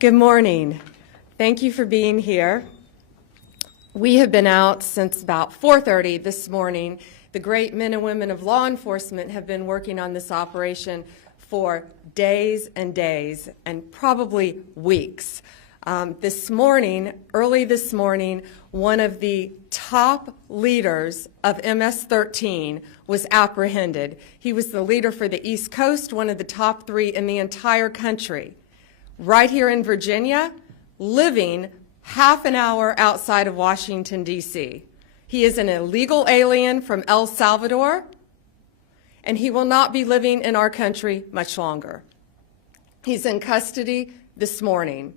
Good morning. Thank you for being here. We have been out since about 4:30 this morning. The great men and women of law enforcement have been working on this operation for days and days, and probably weeks. Early this morning, one of the top leaders of MS-13 was apprehended. He was the leader for the East Coast, one of the top 3 in the entire country. Right here in Virginia, living half an hour outside of Washington, D.C. He is an illegal alien from El Salvador, and he will not be living in our country much longer. He's in custody this morning.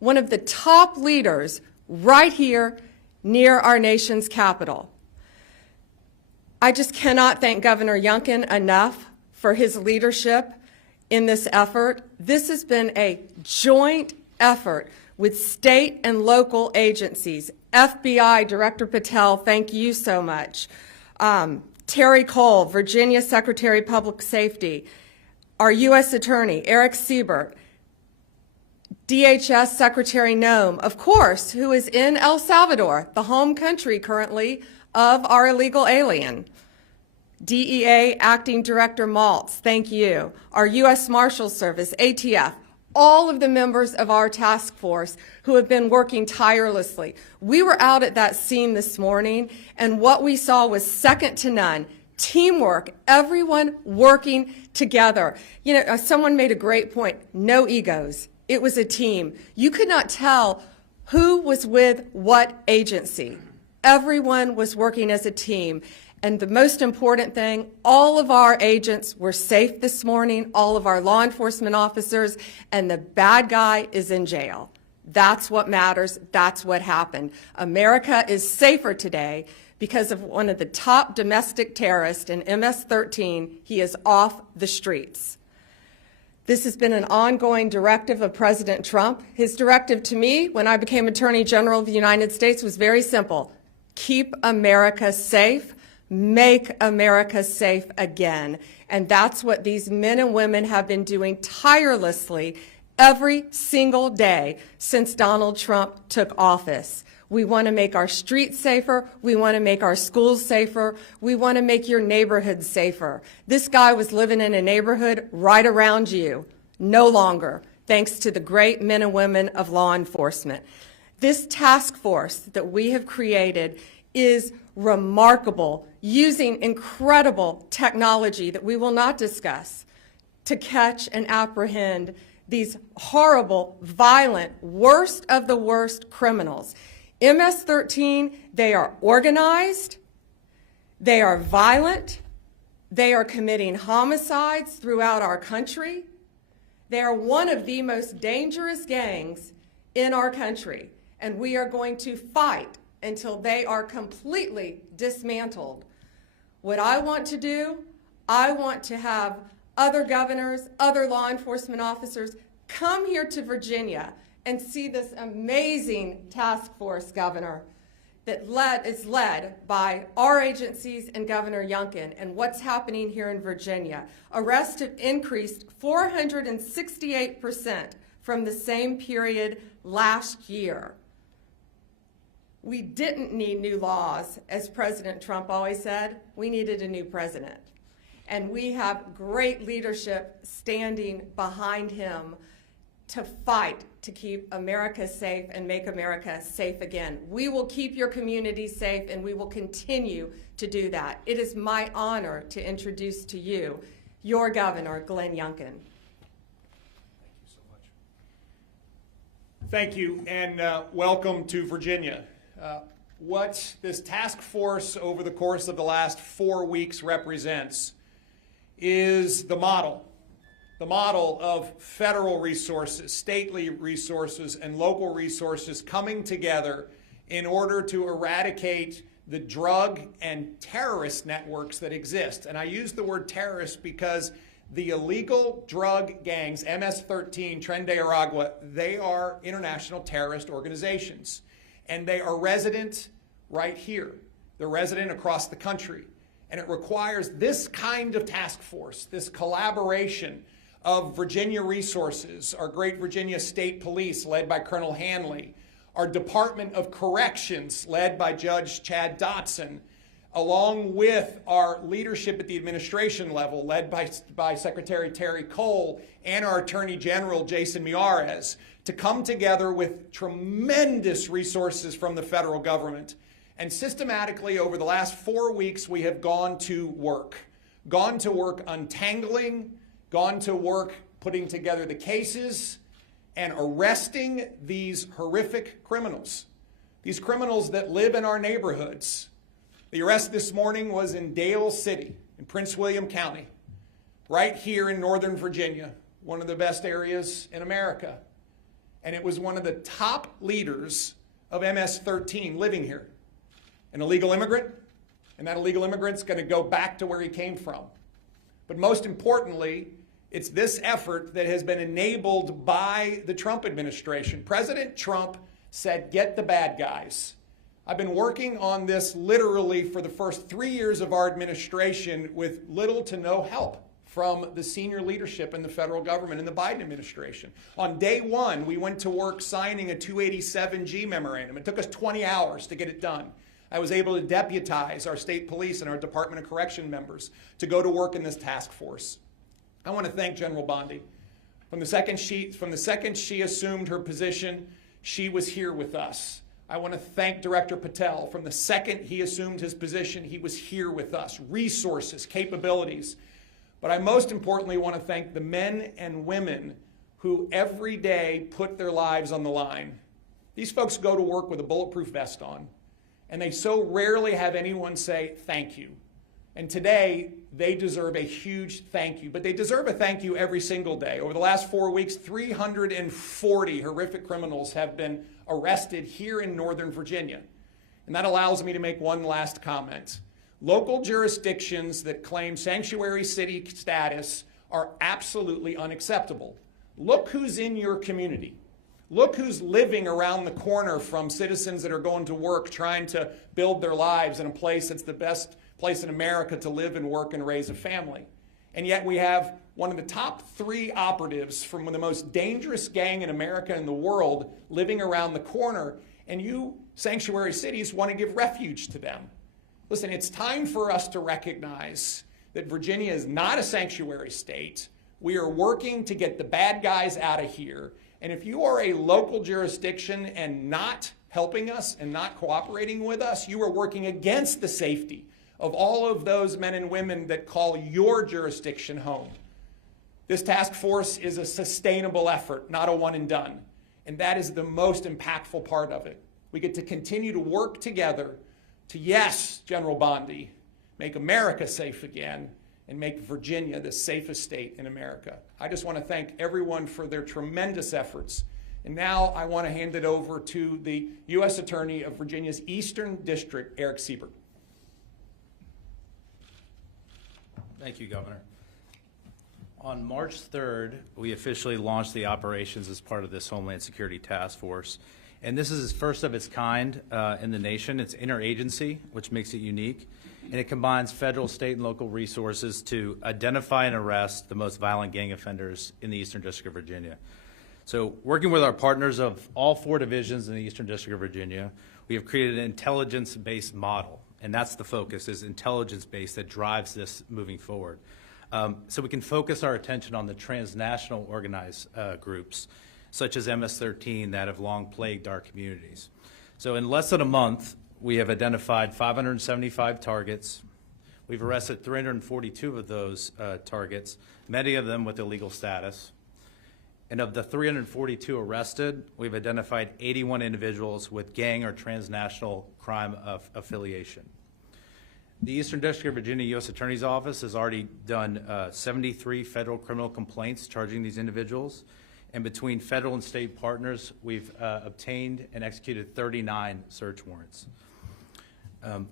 One of the top leaders right here near our nation's capital. I just cannot thank Governor Youngkin enough for his leadership in this effort. This has been a joint effort with state and local agencies. FBI Director Patel, thank you so much. Terry Cole, Virginia Secretary of Public Safety, our U.S. Attorney, Eric Siebert, DHS Secretary Noem, of course, who is in El Salvador, the home country currently of our illegal alien. DEA Acting Director Maltz, thank you. Our U.S. Marshals Service, ATF, all of the members of our task force who have been working tirelessly. We were out at that scene this morning, and what we saw was second to none. Teamwork, everyone working together. You know, someone made a great point, no egos. It was a team. You could not tell who was with what agency. Everyone was working as a team. And the most important thing, all of our agents were safe this morning, all of our law enforcement officers, and the bad guy is in jail. That's what matters. That's what happened. America is safer today because of one of the top domestic terrorists in MS-13. He is off the streets. This has been an ongoing directive of President Trump. His directive to me when I became Attorney General of the United States was very simple. Keep America safe. Make America safe again. And that's what these men and women have been doing tirelessly every single day since Donald Trump took office. We want to make our streets safer. We want to make our schools safer. We want to make your neighborhood safer. This guy was living in a neighborhood right around you. No longer, thanks to the great men and women of law enforcement. This task force that we have created is remarkable, using incredible technology that we will not discuss to catch and apprehend these horrible, violent, worst of the worst criminals. MS-13, they are organized, they are violent, they are committing homicides throughout our country. They are one of the most dangerous gangs in our country, and we are going to fight until they are completely dismantled. What I want to do, I want to have other governors, other law enforcement officers come here to Virginia and see this amazing task force, Governor, that is led by our agencies and Governor Youngkin. And what's happening here in Virginia? Arrests have increased 468% from the same period last year. We didn't need new laws, as President Trump always said. We needed a new president. And we have great leadership standing behind him to fight to keep America safe and make America safe again. We will keep your community safe, and we will continue to do that. It is my honor to introduce to you your governor, Glenn Youngkin. Thank you so much. Thank you, and welcome to Virginia. What this task force over the course of the last 4 weeks represents is the model of federal resources, stately resources, and local resources coming together in order to eradicate the drug and terrorist networks that exist. And I use the word terrorist because the illegal drug gangs, MS-13, Tren de Aragua, they are international terrorist organizations. And they are resident right here. They're resident across the country. And it requires this kind of task force, this collaboration of Virginia Resources, our great Virginia State Police led by Colonel Hanley, our Department of Corrections led by Judge Chad Dotson, along with our leadership at the administration level led by Secretary Terry Cole and our Attorney General Jason Miyares, to come together with tremendous resources from the federal government. And systematically over the last 4 weeks, we have gone to work untangling, gone to work putting together the cases, and arresting these horrific criminals, these criminals that live in our neighborhoods. The arrest this morning was in Dale City, in Prince William County, right here in Northern Virginia, one of the best areas in America. And it was one of the top leaders of MS-13 living here, an illegal immigrant, and that illegal immigrant's going to go back to where he came from. But most importantly, it's this effort that has been enabled by the Trump administration. President Trump said, "Get the bad guys." I've been working on this literally for the first 3 years of our administration with little to no help from the senior leadership in the federal government and the Biden administration. On day one, we went to work signing a 287G memorandum. It took us 20 hours to get it done. I was able to deputize our state police and our Department of Correction members to go to work in this task force. I want to thank General Bondi. From the second she assumed her position, she was here with us. I want to thank Director Patel. From the second he assumed his position, he was here with us. Resources, capabilities. But I most importantly want to thank the men and women who every day put their lives on the line. These folks go to work with a bulletproof vest on, and they so rarely have anyone say thank you. And today, they deserve a huge thank you, but they deserve a thank you every single day. Over the last 4 weeks, 340 horrific criminals have been arrested here in Northern Virginia. And that allows me to make one last comment. Local jurisdictions that claim sanctuary city status are absolutely unacceptable. Look who's in your community. Look who's living around the corner from citizens that are going to work, trying to build their lives in a place that's the best place in America to live and work and raise a family. And yet we have one of the top 3 operatives from the most dangerous gang in America and the world living around the corner, and you sanctuary cities want to give refuge to them. Listen, it's time for us to recognize that Virginia is not a sanctuary state. We are working to get the bad guys out of here. And if you are a local jurisdiction and not helping us and not cooperating with us, you are working against the safety of all of those men and women that call your jurisdiction home. This task force is a sustainable effort, not a one and done. And that is the most impactful part of it. We get to continue to work together to, yes, General Bondi, make America safe again and make Virginia the safest state in America. I just want to thank everyone for their tremendous efforts. And now I want to hand it over to the U.S. Attorney of Virginia's Eastern District, Eric Siebert. Thank you, Governor. On March 3rd, we officially launched the operations as part of this Homeland Security Task Force. And this is first of its kind in the nation. It's interagency, which makes it unique. And it combines federal, state, and local resources to identify and arrest the most violent gang offenders in the Eastern District of Virginia. So working with our partners of all 4 divisions in the Eastern District of Virginia, we have created an intelligence-based model. And that's the focus, is intelligence-based, that drives this moving forward. So we can focus our attention on the transnational organized groups, such as MS-13, that have long plagued our communities. So in less than a month, we have identified 575 targets. We've arrested 342 of those targets, many of them with illegal status. And of the 342 arrested, we've identified 81 individuals with gang or transnational crime affiliation. The Eastern District of Virginia U.S. Attorney's Office has already done 73 federal criminal complaints charging these individuals. And between federal and state partners, we've obtained and executed 39 search warrants.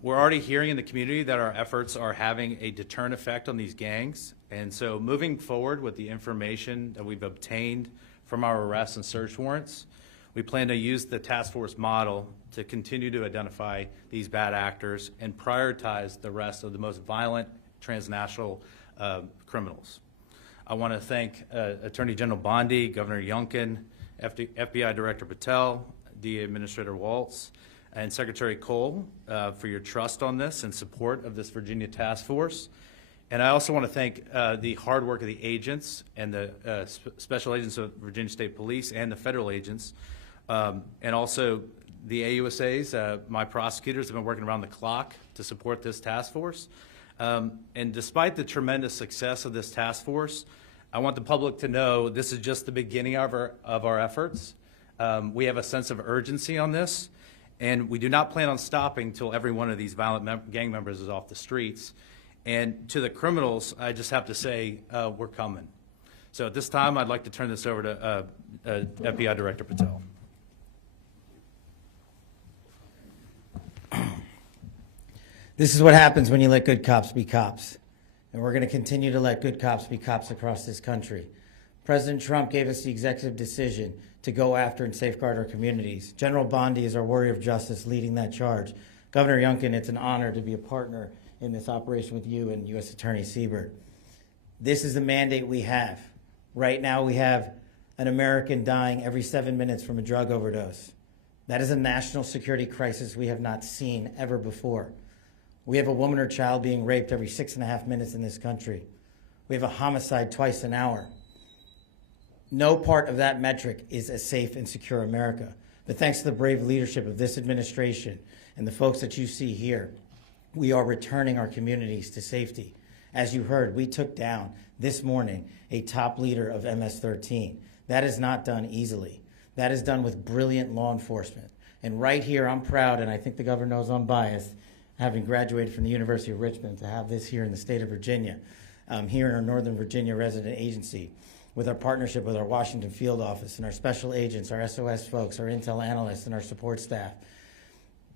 We're already hearing in the community that our efforts are having a deterrent effect on these gangs. And so moving forward with the information that we've obtained from our arrests and search warrants, we plan to use the task force model to continue to identify these bad actors and prioritize the rest of the most violent transnational criminals. I want to thank Attorney General Bondi, Governor Youngkin, FBI Director Patel, DA Administrator Waltz, and Secretary Cole for your trust on this and support of this Virginia task force. And I also want to thank the hard work of the agents and the special agents of Virginia State Police and the federal agents, and also the AUSAs. My prosecutors have been working around the clock to support this task force. And despite the tremendous success of this task force, I want the public to know this is just the beginning of our efforts. We have a sense of urgency on this, and we do not plan on stopping until every one of these violent gang members is off the streets. And to the criminals, I just have to say, we're coming. So at this time, I'd like to turn this over to FBI Director Patel. This is what happens when you let good cops be cops. And we're going to continue to let good cops be cops across this country. President Trump gave us the executive decision to go after and safeguard our communities. General Bondi is our warrior of justice leading that charge. Governor Youngkin, it's an honor to be a partner in this operation with you and U.S. Attorney Siebert. This is the mandate we have. Right now we have an American dying every 7 minutes from a drug overdose. That is a national security crisis we have not seen ever before. We have a woman or child being raped every 6.5 minutes in this country. We have a homicide twice an hour. No part of that metric is a safe and secure America. But thanks to the brave leadership of this administration and the folks that you see here, we are returning our communities to safety. As you heard, we took down this morning a top leader of MS-13. That is not done easily. That is done with brilliant law enforcement. And right here, I'm proud, and I think the governor knows I'm biased, having graduated from the University of Richmond, to have this here in the state of Virginia, here in our Northern Virginia resident agency, with our partnership with our Washington field office and our special agents, our SOS folks, our intel analysts, and our support staff.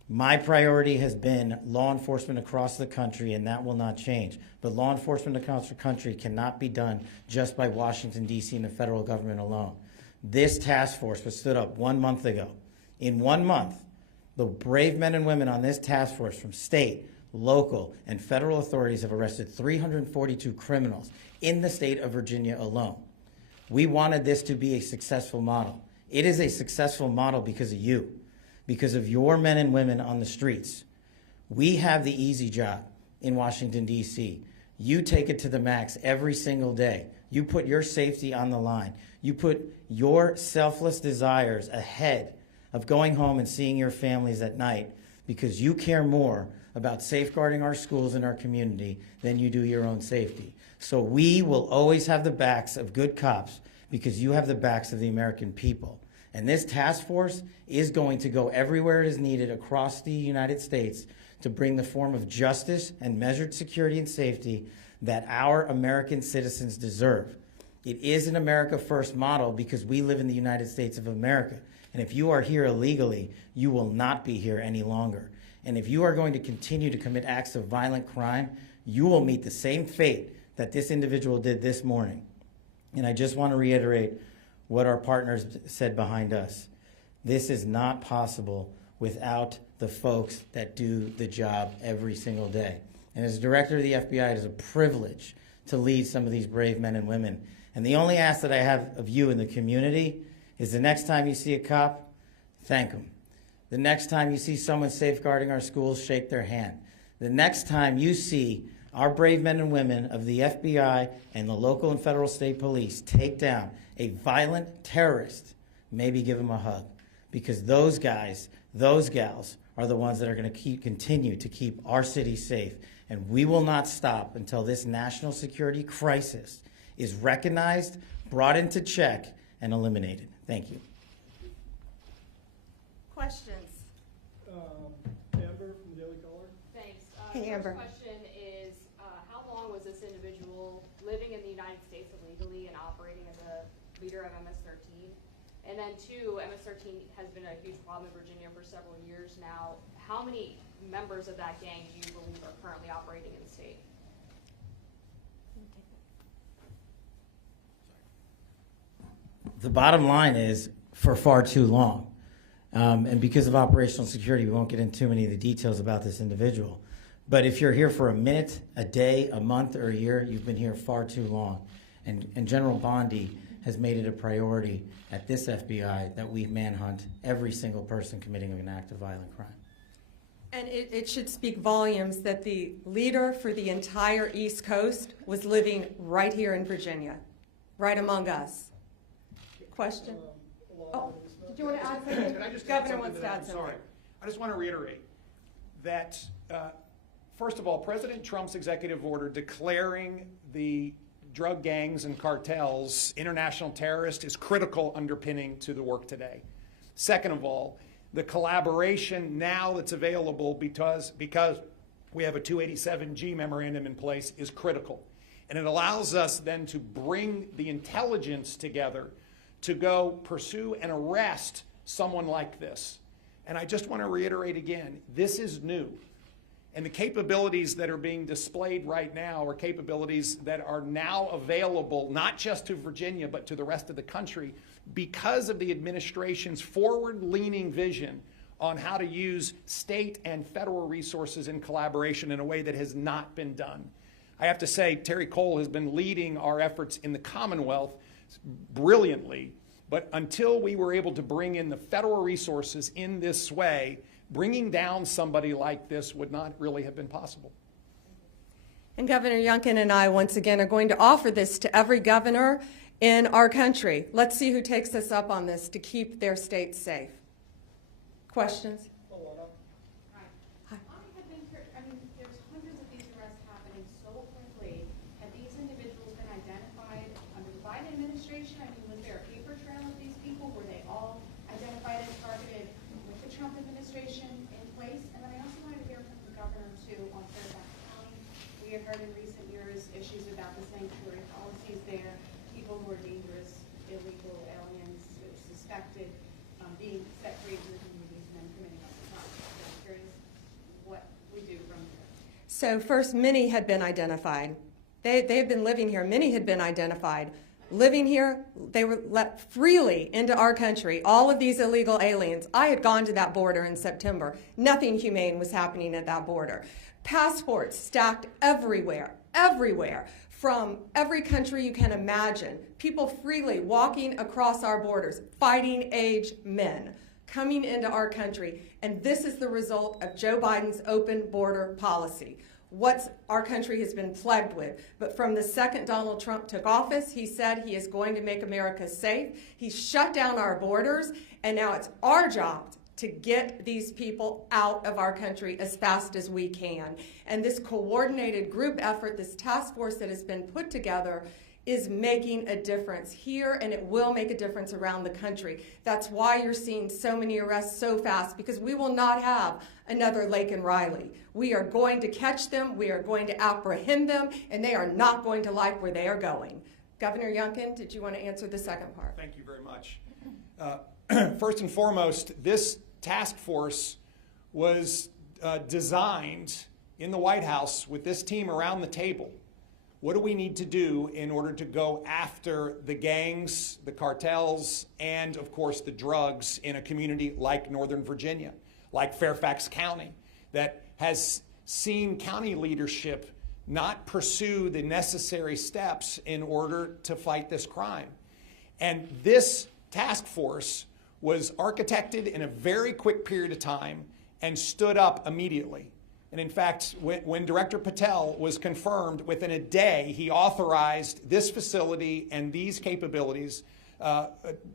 My priority has been law enforcement across the country, and that will not change. But law enforcement across the country cannot be done just by Washington, D.C. and the federal government alone. This task force was stood up 1 month ago. In 1 month, the brave men and women on this task force from state, local, and federal authorities have arrested 342 criminals in the state of Virginia alone. We wanted this to be a successful model. It is a successful model because of you, because of your men and women on the streets. We have the easy job in Washington, D.C. You take it to the max every single day. You put your safety on the line. You put your selfless desires ahead of going home and seeing your families at night because you care more about safeguarding our schools and our community than you do your own safety. So we will always have the backs of good cops because you have the backs of the American people. And this task force is going to go everywhere it is needed across the United States to bring the form of justice and measured security and safety that our American citizens deserve. It is an America First model because we live in the United States of America. And if you are here illegally, you will not be here any longer. And if you are going to continue to commit acts of violent crime, you will meet the same fate that this individual did this morning. And I just want to reiterate what our partners said behind us. This is not possible without the folks that do the job every single day. And as director of the FBI, it is a privilege to lead some of these brave men and women. And the only ask that I have of you in the community is the next time you see a cop, thank them. The next time you see someone safeguarding our schools, shake their hand. The next time you see our brave men and women of the FBI and the local and federal state police take down a violent terrorist, maybe give them a hug. Because those guys, those gals are the ones that are going to continue to keep our city safe. And we will not stop until this national security crisis is recognized, brought into check, and eliminated. Thank you. Questions? Amber from the Daily Caller. Thanks. Hey, Amber. First question is, how long was this individual living in the United States illegally and operating as a leader of MS-13? And then two, MS-13 has been a huge problem in Virginia for several years now. How many members of that gang do you believe are currently operating in the state? The bottom line is for far too long. And because of operational security, we won't get into too many of the details about this individual. But if you're here for a minute, a day, a month, or a year, you've been here far too long. And General Bondi has made it a priority at this FBI that we manhunt every single person committing an act of violent crime. And it should speak volumes that the leader for the entire East Coast was living right here in Virginia, right among us. Question? Oh, did you want to add something? Can I just add Governor something wants to to that? add I'm something. sorry. I just want to reiterate that, first of all, President Trump's executive order declaring the drug gangs and cartels international terrorists is critical underpinning to the work today. Second of all, the collaboration now that's available because we have a 287G memorandum in place is critical. And it allows us then to bring the intelligence together to go pursue and arrest someone like this. And I just want to reiterate again, this is new. And the capabilities that are being displayed right now are capabilities that are now available not just to Virginia but to the rest of the country because of the administration's forward-leaning vision on how to use state and federal resources in collaboration in a way that has not been done. I have to say, Terry Cole has been leading our efforts in the Commonwealth brilliantly, but until we were able to bring in the federal resources in this way, bringing down somebody like this would not really have been possible. And Governor Youngkin and I, once again, are going to offer this to every governor in our country. Let's see who takes us up on this to keep their states safe. Questions? Hi. I have been, there's hundreds of these arrests happening so quickly. Have these individuals been identified under the Biden administration? I mean, was there a paper trail of these people? Were they all identified and targeted with the Trump administration in place? And then I also wanted to hear from the governor, too, on Fairfax County. We have heard in recent years issues about the sanctuary policies there, people who are dangerous, illegal aliens, suspected, being set free from the communities and then committing other crimes. So I'm curious what we do from there. So first, many had been identified. They had been living here. Many had been identified. Living here, they were let freely into our country. All of these illegal aliens. I had gone to that border in September. Nothing humane was happening at that border. Passports stacked everywhere, everywhere. From every country you can imagine, people freely walking across our borders, fighting age men coming into our country. And this is the result of Joe Biden's open border policy. What our country has been plagued with. But from the second Donald Trump took office, he said he is going to make America safe. He shut down our borders, and now it's our job to get these people out of our country as fast as we can. And this coordinated group effort, this task force that has been put together, is making a difference here, and it will make a difference around the country. That's why you're seeing so many arrests so fast, because we will not have another Lake and Riley. We are going to catch them, we are going to apprehend them, and they are not going to like where they are going. Governor Youngkin, did you want to answer the second part? Thank you very much. First and foremost, this task force was designed in the White House with this team around the table. What do we need to do in order to go after the gangs, the cartels, and of course the drugs in a community like Northern Virginia, like Fairfax County, that has seen county leadership not pursue the necessary steps in order to fight this crime. And this task force was architected in a very quick period of time and stood up immediately. And in fact, when Director Patel was confirmed, within a day, he authorized this facility and these capabilities.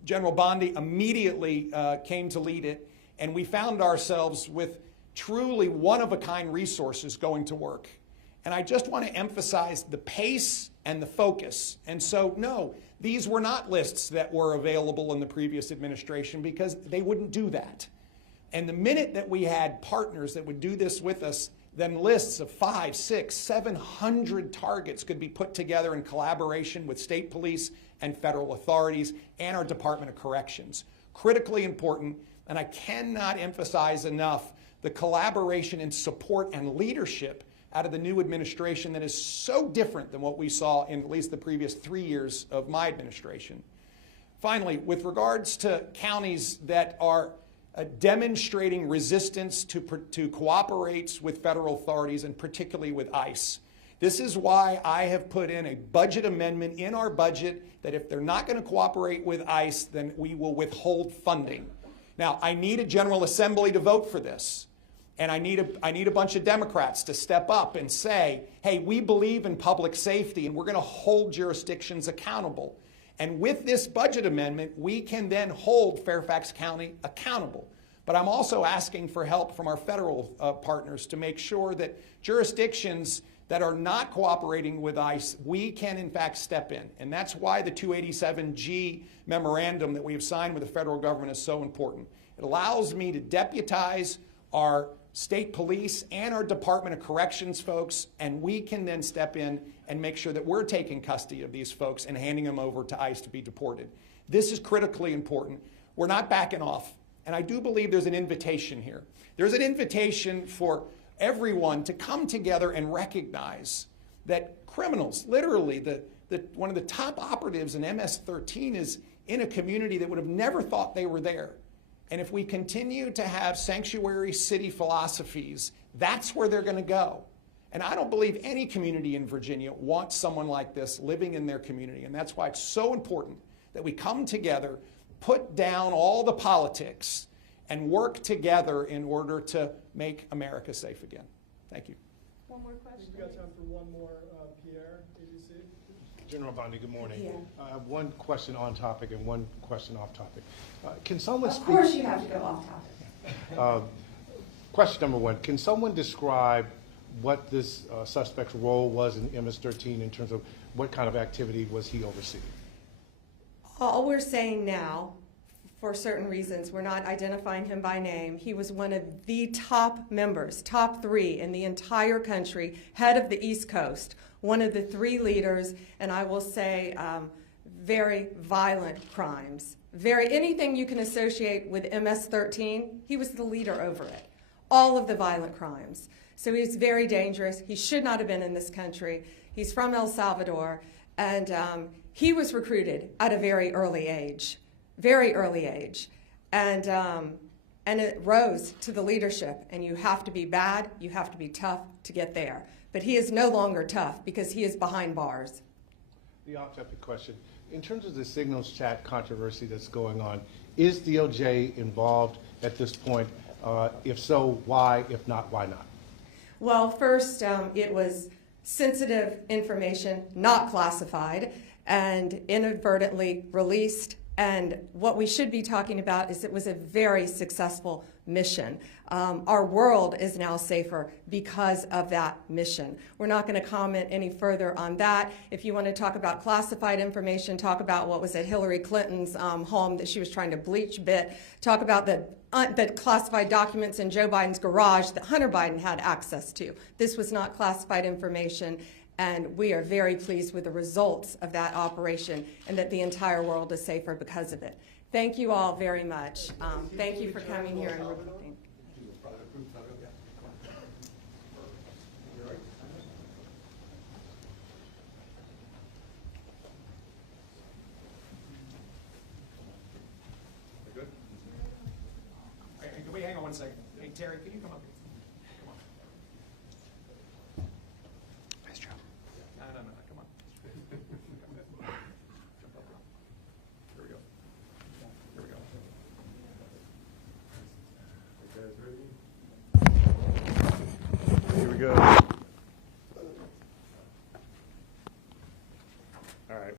General Bondi immediately came to lead it, and we found ourselves with truly one-of-a-kind resources going to work. And I just want to emphasize the pace and the focus. And so, no, these were not lists that were available in the previous administration because they wouldn't do that. And the minute that we had partners that would do this with us, then lists of 500, 600, 700 targets could be put together in collaboration with state police and federal authorities and our Department of Corrections. Critically important, and I cannot emphasize enough the collaboration and support and leadership out of the new administration that is so different than what we saw in at least the previous 3 years of my administration. Finally, with regards to counties that are demonstrating resistance to cooperate with federal authorities and particularly with ICE, This is why I have put in a budget amendment in our budget that if they're not going to cooperate with ICE, then we will withhold funding. Now, I need a General Assembly to vote for this. And I need a bunch of Democrats to step up and say, hey, we believe in public safety and we're going to hold jurisdictions accountable. And with this budget amendment, we can then hold Fairfax County accountable. But I'm also asking for help from our federal partners to make sure that jurisdictions that are not cooperating with ICE, we can in fact step in. And that's why the 287G memorandum that we have signed with the federal government is so important. It allows me to deputize our state police and our Department of Corrections folks, and we can then step in and make sure that we're taking custody of these folks and handing them over to ICE to be deported. This is critically important. We're not backing off, and I do believe there's an invitation here. There's an invitation for everyone to come together and recognize that criminals, literally one of the top operatives in MS-13 is in a community that would have never thought they were there. And if we continue to have sanctuary city philosophies, that's where they're going to go. And I don't believe any community in Virginia wants someone like this living in their community. And that's why it's so important that we come together, put down all the politics, and work together in order to make America safe again. Thank you. One more question. We've got time for one more. Pierre, ABC. General Bondi, good morning. Yeah. I have one question on topic and one question off topic. Can someone Of speak? course you have to go off topic. Question number one, can someone describe what this suspect's role was in MS-13 in terms of what kind of activity was he overseeing? All we're saying now, for certain reasons, we're not identifying him by name. He was one of the top members, top 3 in the entire country, head of the East Coast, one of the 3 leaders, and I will say very violent crimes. Anything you can associate with MS-13, he was the leader over it. All of the violent crimes. So he's very dangerous. He should not have been in this country. He's from El Salvador, and he was recruited at a very early age. And it rose to the leadership, and you have to be bad, you have to be tough to get there. But he is no longer tough because he is behind bars. The off-topic question, in terms of the signals chat controversy that's going on, is DOJ involved at this point? If so, why? If not, why not? Well, first, it was sensitive information, not classified, and inadvertently released. And what we should be talking about is it was a very successful mission. Our world is now safer because of that mission. We're not going to comment any further on that. If you want to talk about classified information, talk about what was at Hillary Clinton's home that she was trying to bleach bit, talk about the classified documents in Joe Biden's garage that Hunter Biden had access to. This was not classified information. And we are very pleased with the results of that operation and that the entire world is safer because of it. Thank you all very much. Thank you for coming here and reporting. Good? Wait, hang on one second. Hey, Terry, can you come up here?